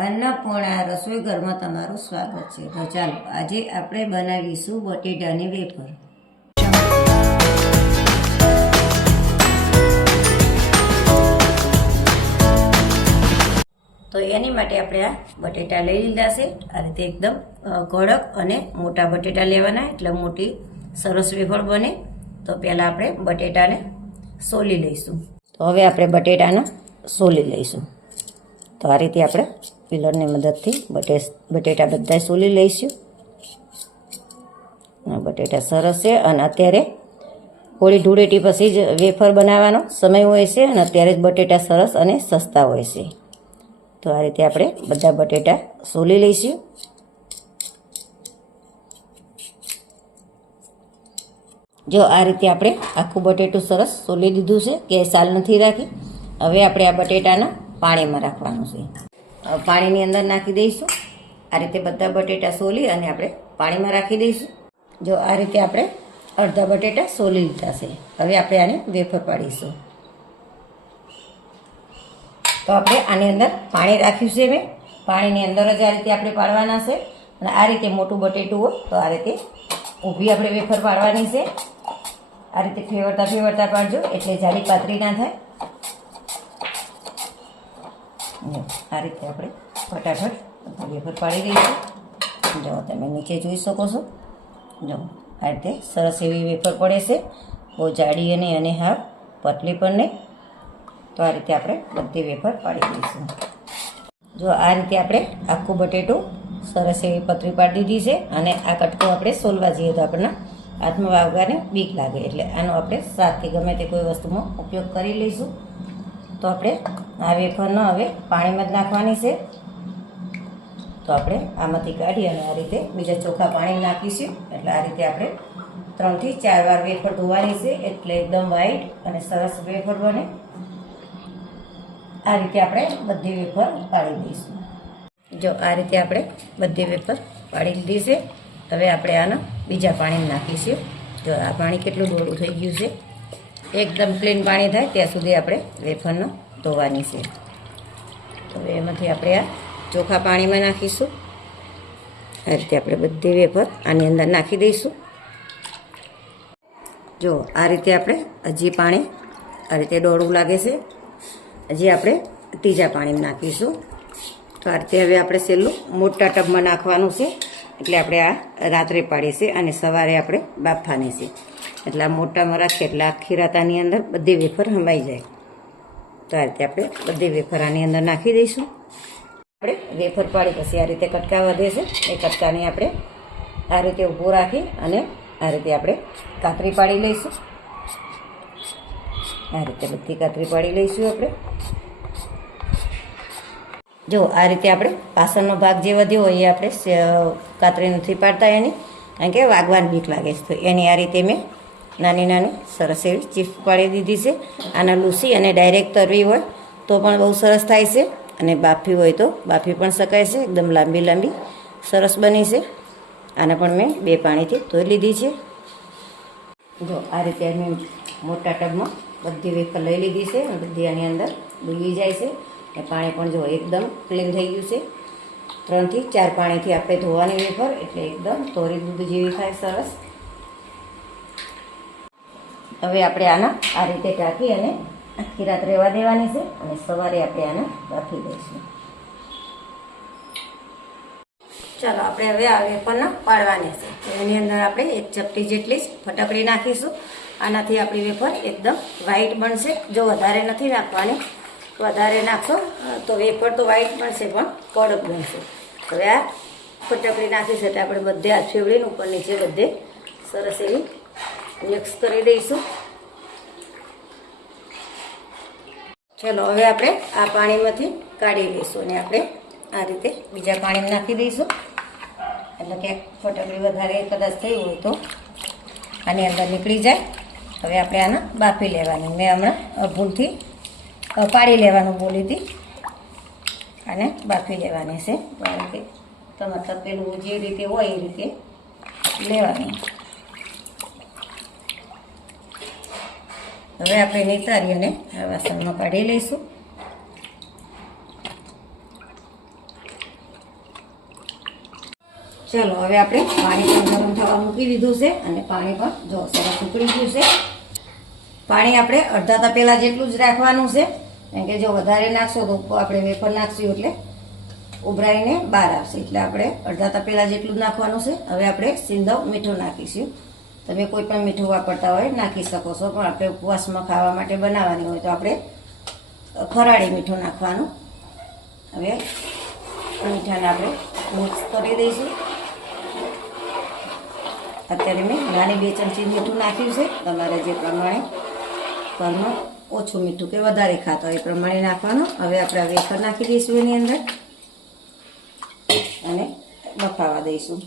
અન્નપૂર્ણા રસોઈ ઘરમાં તમારું સ્વાગત છે. તો ચાલો આજે આપણે બનાવીશું બટેટાની વેફર. તો એની માટે આપણે આ બટેટા લઈ લીધા છે. આ રીતે એકદમ કડક અને મોટા બટેટા લેવાના, એટલે મોટી સરસ વેફર બને. તો પહેલાં આપણે બટેટાને સોલી લઈશું. તો હવે આપણે બટેટાને સોલી લઈશું. તો આ રીતે આપણે પિલરની મદદથી બટેટા બધા સોલી લઈશું. બટેટા સરસ છે અને અત્યારે હોળી ધૂળેટી પછી જ વેફર બનાવવાનો સમય હોય છે અને અત્યારે જ બટેટા સરસ અને સસ્તા હોય છે. તો આ રીતે આપણે બધા બટેટા સોલી લઈશું. જો આ રીતે આપણે આખું બટેટું સરસ સોલી દીધું છે કે સાલ નથી રાખી. હવે આપણે આ બટેટાના પાણીમાં રાખવાનું છે. પાણીની અંદર નાખી દઈશું. આ રીતે બધા બટેટા સોલી અને આપણે પાણીમાં રાખી દઈશું. જો આ રીતે આપણે અડધા બટેટા સોલી લીધા છે. હવે આપણે આને વેફર પાડીશું. તો આપણે આની અંદર પાણી રાખ્યું છે. મેં પાણીની અંદર જ આ રીતે આપણે પાડવાના છે. અને આ રીતે મોટું બટેટું હોય તો આ રીતે ઊભી આપણે વેફર પાડવાની છે. આ રીતે ફેવરતા પાડજો, એટલે જાડી પાતળી ના થાય. આ રીતે આપણે ફટાફટ વેફર પાડી દઈશું. જો તમે નીચે જોઈ શકો છો. જો આ રીતે સરસ એવી વેફર પડે છે. બહુ જાડી નહીં અને હાવ પતલી પણ નહીં. તો આ રીતે આપણે બધી વેફર પાડી દઈશું. જો આ રીતે આપણે આખું બટેટું સરસ એવી પતરી પાડી દીધી છે. અને આ કટકો આપણે સોલવા જઈએ તો આપણને હાથમાં વાગવાને બીક લાગે, એટલે આનો આપણે સાથથી ગમે તે કોઈ વસ્તુમાં ઉપયોગ કરી લઈશું. તો આપણે આ વેફરનો હવે પાણીમાં જ નાખવાની છે. તો આપણે આમાંથી કાઢી અને આ રીતે બીજા ચોખ્ખા પાણી નાખીશું. એટલે આ રીતે આપણે 3 થી 4 વાર વેફર ધોવાની છે, એટલે એકદમ વ્હાઈટ અને સરસ વેફર બને. આ રીતે આપણે બધી વેફર પાડી દઈશું. જો આ રીતે આપણે બધી વેફર પાડી લીધી છે. હવે આપણે આને બીજા પાણીમાં નાખીશું. જો આ પાણી કેટલું ડોળું થઈ ગયું છે. એકદમ ક્લીન પાણી થાય ત્યાં સુધી આપણે વેફરને ધોવાની છે. તો એમાંથી આપણે આ ચોખ્ખા પાણીમાં નાખીશું. આ રીતે આપણે બધી વેફર આની અંદર નાખી દઈશું. જો આ રીતે આપણે હજી પાણી આ રીતે ડોળું લાગે છે. હજી આપણે ત્રીજા પાણીમાં નાખીશું. તો આ રીતે હવે આપણે છેલ્લું મોટા ટબમાં નાખવાનું છે. એટલે આપણે આ રાત્રે પાડીએ છીએ અને સવારે આપણે બાફવાની છે. એટલે આ મોટામાં રાખીએ એટલે આખી રાત આની અંદર બધી વેફર હંબાઈ જાય. તો આ રીતે આપણે બધી વેફર આની અંદર નાખી દઈશું. આપણે વેફર પાડી પછી આ રીતે કટકા વધે છે. એ કટકાની આપણે આ રીતે ઊભું રાખી અને આ રીતે આપણે કાતરી પાડી લઈશું. આ રીતે બધી કાતરી પાડી લઈશું આપણે. જો આ રીતે આપણે પાછળનો ભાગ જે વધ્યો હોય એ આપણે કાતરી નથી પાડતા એની, કારણ કે વાગવાની બીક લાગે છે. તો એની આ રીતે મેં નાની નાની સરસ એવી ચીફ પાડી દીધી છે. આના લૂસી અને ડાયરેક્ટ તરવી હોય તો પણ બહુ સરસ થાય છે, અને બાફી હોય તો બાફી પણ શકાય છે. એકદમ લાંબી લાંબી સરસ બની છે. આને પણ મેં 2 પાણીથી ધોઈ લીધી છે. જો આ રીતે મેં મોટા ટબમાં બધી વેફર લઈ લીધી છે. બધી આની અંદર ડૂબી જાય છે. એ પાણી પણ જો એકદમ ક્લીન થઈ ગયું છે. 3 થી 4 પાણીથી આપણે ધોવાની વેફર, એટલે એકદમ તોરી દૂધ જેવી થાય સરસ. હવે આપણે આના આ રીતે ઢાંકી અને આખી રાત રહેવા દેવાની છે, અને સવારે આપણે આને બાફી દઈશું. ચાલો આપણે હવે આ વેફરને પાડવાની છે. તો એની અંદર આપણે 1 ચપટી જેટલી જ ફટકડી નાખીશું. આનાથી આપણી વેફર એકદમ વ્હાઈટ બનશે. જો વધારે નથી નાખવાની, વધારે નાખશો તો વેફર તો વ્હાઈટ બનશે પણ કડક બનશે. હવે આ ફટકડી નાખીશું એટલે આપણે બધે આ ફેવડીને ઉપર નીચે બધે સરસ એવી મિક્સ કરી દઈશું. ચલો હવે આપણે આ પાણીમાંથી કાઢી લઈશું અને આપણે આ રીતે બીજા પાણીમાં નાખી દઈશું. એટલે કે ફટકડી વધારે કદાચ થઈ હોય તો આની અંદર નીકળી જાય. હવે આપણે આને બાફી લેવાની. મેં હમણાં ભૂલથી પાડી લેવાનું બોલી હતી, અને બાફી લેવાની છે. કારણ કે તમારે તપેલું જે રીતે હોય એ રીતે લેવાની. હવે આપણે નિતારી અને આ વાસણમાં કાઢી લઈશું. ચાલો હવે આપણે પાણી પણ ગરમ થવા મૂકી દીધું છે અને પાણી પણ જો સરસ ઉકળી ગયું છે. પાણી આપણે અડધા તપેલા જેટલું જ રાખવાનું છે, કારણ કે જો વધારે નાખશો તો આપણે વેફર નાખશું એટલે ઉભરાઈને બહાર આવશે, એટલે આપણે અડધા તપેલા જેટલું જ નાખવાનું છે. હવે આપણે સિંધવ મીઠું નાખીશું. તમે કોઈ પણ મીઠું વાપરતા હોય નાખી શકો છો, પણ આપણે ઉપવાસમાં ખાવા માટે બનાવવાની હોય તો આપણે ફરાળી મીઠું નાખવાનું. હવે મીઠાને આપણે મિક્સ કરી દઈશું. અત્યારે મેં નાની 2 ચમચી મીઠું નાખ્યું છે. તમારે જે પ્રમાણે ઘરમાં ઓછું મીઠું કે વધારે ખાતા હોય એ પ્રમાણે નાખવાનું. હવે આપણે વેફર નાખી દઈશું એની અંદર અને બફાવા દઈશું.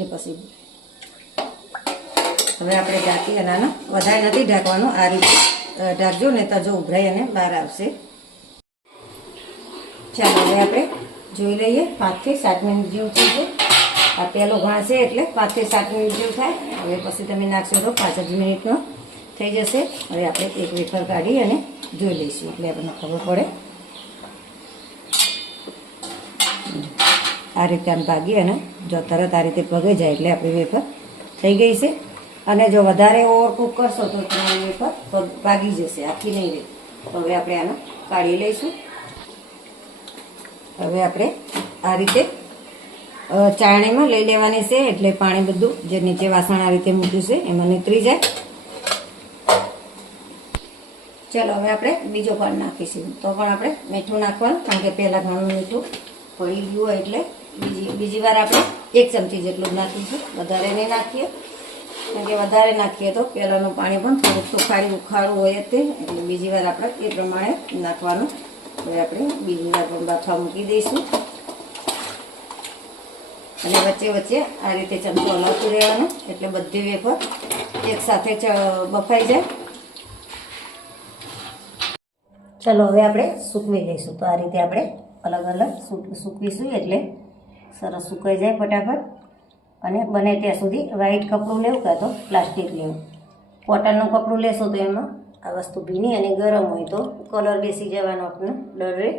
એ પછી હવે આપણે ઢાંકી અને આનો વધારે નથી ઢાંકવાનું, આ રીતે ઢાંકજો ને તો જો ઉભરાઈ અને બહાર આવશે. ચાલો હવે આપણે જોઈ લઈએ. 5 થી 7 મિનિટ જેવું થઈ છે. આ પહેલો ઘાણ છે એટલે 5 થી 7 મિનિટ જેવું થાય. હવે પછી તમે નાખશો તો 5 જ મિનિટનો થઈ જશે. હવે આપણે એક વેફર કાઢી અને જોઈ લઈશું એટલે આપણને ખબર પડે. આ રીતે આમ ભાગી અને જો તરત આ રીતે પગે જાય એટલે આપણી વેફર થઈ ગઈ છે. અને જો વધારે ઓવરકુક કરશો તો તમારી વેફર ભાગી જશે, આખી નહીં રહે. તો હવે આપણે આને કાઢી લઈશું. હવે આપણે આ રીતે ચાળણીમાં લઈ લેવાની છે, એટલે પાણી બધું જે નીચે વાસણ આ રીતે મૂક્યું છે એમાં નીતરી જાય. ચાલો હવે આપણે બીજો પાન નાખીશું. તો પણ આપણે મીઠું નાખવાનું, કારણ કે પહેલાં ઘણું મીઠું પડી ગયું હોય એટલે બીજી વાર આપણે 1 ચમચી જેટલું જ નાખીશું, વધારે નહીં નાખીએ. કારણ કે વધારે નાખીએ તો પહેલાંનું પાણી પણ થોડુંક ઉખાડું હોય તે, એટલે બીજી વાર આપણે એ પ્રમાણે નાખવાનું. હવે આપણે બીજી વાર પણ બાફવા મૂકી દઈશું અને વચ્ચે વચ્ચે આ રીતે ચમચો હલાવતું રહેવાનું, એટલે બધી વેફર એકસાથે બફાઈ જાય. ચલો હવે આપણે સૂકવી દઈશું. તો આ રીતે આપણે અલગ અલગ સૂકવીશું એટલે સરસ સુકાઈ જાય ફટાફટ. અને બને ત્યાં સુધી વ્હાઈટ કપડું લેવું કાં તો પ્લાસ્ટિક લેવું. કોટનનું કપડું લેશો તો એમાં આ વસ્તુ ભીની અને ગરમ હોય તો કલર બેસી જવાનો આપણને ડર રહે.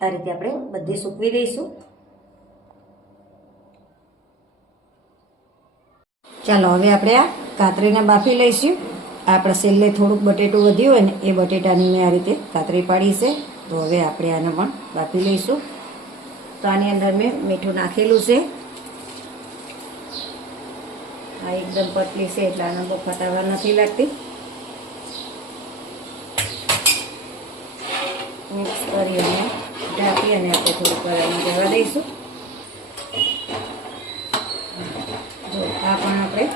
આ રીતે આપણે બધી સૂકવી દઈશું. ચાલો હવે આપણે આ કાતરીને બાફી લઈશું. આપણે છેલ્લે થોડુંક બટેટું વધ્યું હોય ને એ બટેટાની મેં આ રીતે કાતરી પાડી છે. તો હવે આપણે આને પણ બાફી લઈશું. તો આની અંદર મેં મીઠું નાખેલું છે. આ એકદમ પતલી છે એટલે આને બહુ ફટાવા નથી લાગતી. મિક્સ કરી અને ઢાંકી અને આપણે થોડુંક કરારમાં જવા દઈશું. જો આ પણ આપણે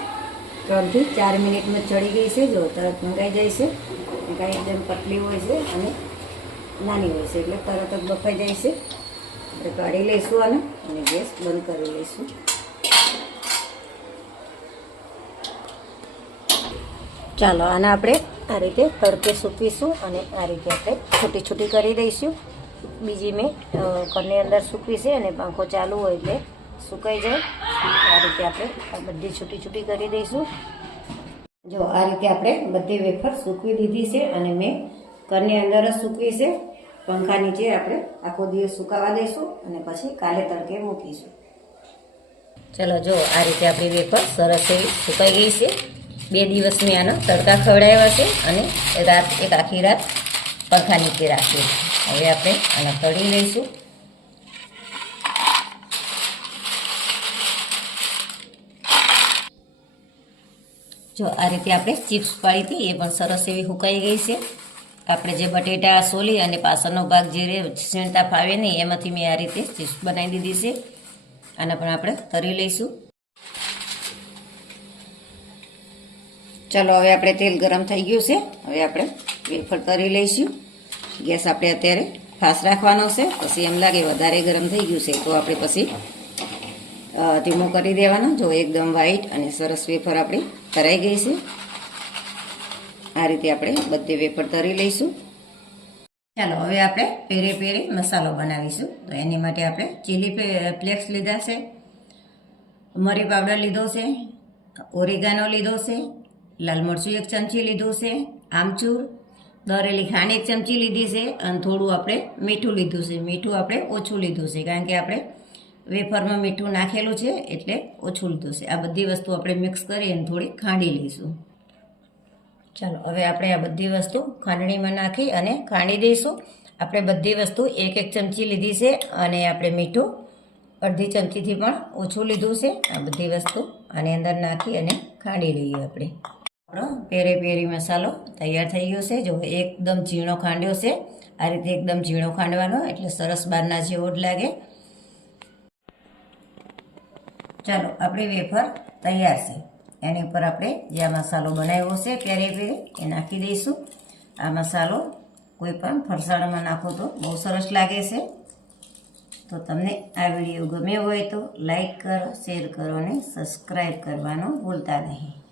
3 થી 4 મિનિટમાં ચડી ગઈ છે. જો તરત મંગાઈ જાય છે. કાંઈ એકદમ પતલી હોય છે અને નાની હોય છે એટલે તરત જ બફાઈ જાય છે. આપણે કાઢી લઈશું આને અને ગેસ બંધ કરી લઈશું. ચાલો આને આપણે આ રીતે તડકે સૂકવીશું અને આ રીતે આપણે છૂટી છૂટી કરી દઈશું. બીજી મેં ઘરની અંદર સૂકવી છે અને પંખો ચાલુ હોય એટલે સુકાઈ જાય. આ રીતે આપણે આ બધી છૂટી છૂટી કરી દઈશું. જો આ રીતે આપણે બધી વેફર સૂકવી દીધી છે અને મેં ઘરની અંદર જ સૂકવી છે. પંખા નીચે આપણે આખો દિવસ સુકાવા દઈશું અને પછી કાલે તડકે મૂકીશું. ચલો જો આ રીતે આપણી વેફર સરસ એવી સુકાઈ ગઈ છે. 2 દિવસ મેં આના તડકા ખવડાવ્યા છે અને એક આખી રાત પંખા નીચે રાખી. હવે આપણે આને તળી લઈશું. જો આ રીતે આપણે ચિપ્સ પાડી હતી એ પણ સરસ એવી સુકાઈ ગઈ છે. આપણે જે બટેટા સોલી અને પાછળનો ભાગ જે છીણતા ફાવે નહીં એમાંથી મેં આ રીતે ચિપ્સ બનાવી દીધી છે. આને પણ આપણે તળી લઈશું. ચાલો હવે આપણે તેલ ગરમ થઈ ગયું છે. હવે આપણે વેફર તળી લઈશું. ગેસ આપણે અત્યારે ફાસ્ટ રાખવાનો છે. પછી એમ લાગે વધારે ગરમ થઈ ગયું છે તો આપણે પછી ધીમો કરી દેવાનો. જો એકદમ વ્હાઈટ અને સરસ વેફર આપણી તરાઈ ગઈ છે. આ રીતે આપણે બધી વેફર તળી લઈશું. ચાલો હવે આપણે પેરે પેરે મસાલો બનાવીશું. તો એની માટે આપણે ચીલી ફ્લેક્સ લીધા છે, મરી પાવડર લીધો છે, ઓરિગાનો લીધો છે, લાલ મરચું 1 ચમચી લીધું છે, આમચૂર, દળેલી ખાંડ 1 ચમચી લીધી છે અને થોડું આપણે મીઠું લીધું છે. મીઠું આપણે ઓછું લીધું છે કારણ કે આપણે વેફરમાં મીઠું નાખેલું છે એટલે ઓછું લીધું છે. આ બધી વસ્તુ આપણે મિક્સ કરી અને થોડી ખાંડી લઈશું. ચાલો હવે આપણે આ બધી વસ્તુ ખાંડણીમાં નાખી અને ખાંડી દઈશું. આપણે બધી વસ્તુ એક એક ચમચી લીધી છે અને આપણે મીઠું અડધી ચમચીથી પણ ઓછું લીધું છે. આ બધી વસ્તુ આની અંદર નાખી અને ખાંડી લઈએ. આપણો પેરી પેરી મસાલો તૈયાર થઈ ગયો છે. જો એકદમ ઝીણો ખાંડ્યો છે. આ રીતે એકદમ ઝીણો ખાંડવાનો એટલે સરસ બહારના જેવો જ લાગે. ચાલો આપણી વેફર તૈયાર છે. એની ઉપર આપણે જે આ મસાલો બનાવ્યો છે પેરી પેરી એ નાખી દઈશું. આ મસાલો કોઈ પણ ફરસાણમાં નાખો તો બહુ સરસ લાગે છે. તો તમને આ વિડીયો ગમ્યો હોય તો લાઈક કરો, શેર કરો અને સબસ્ક્રાઈબ કરવાનું ભૂલતા નહીં.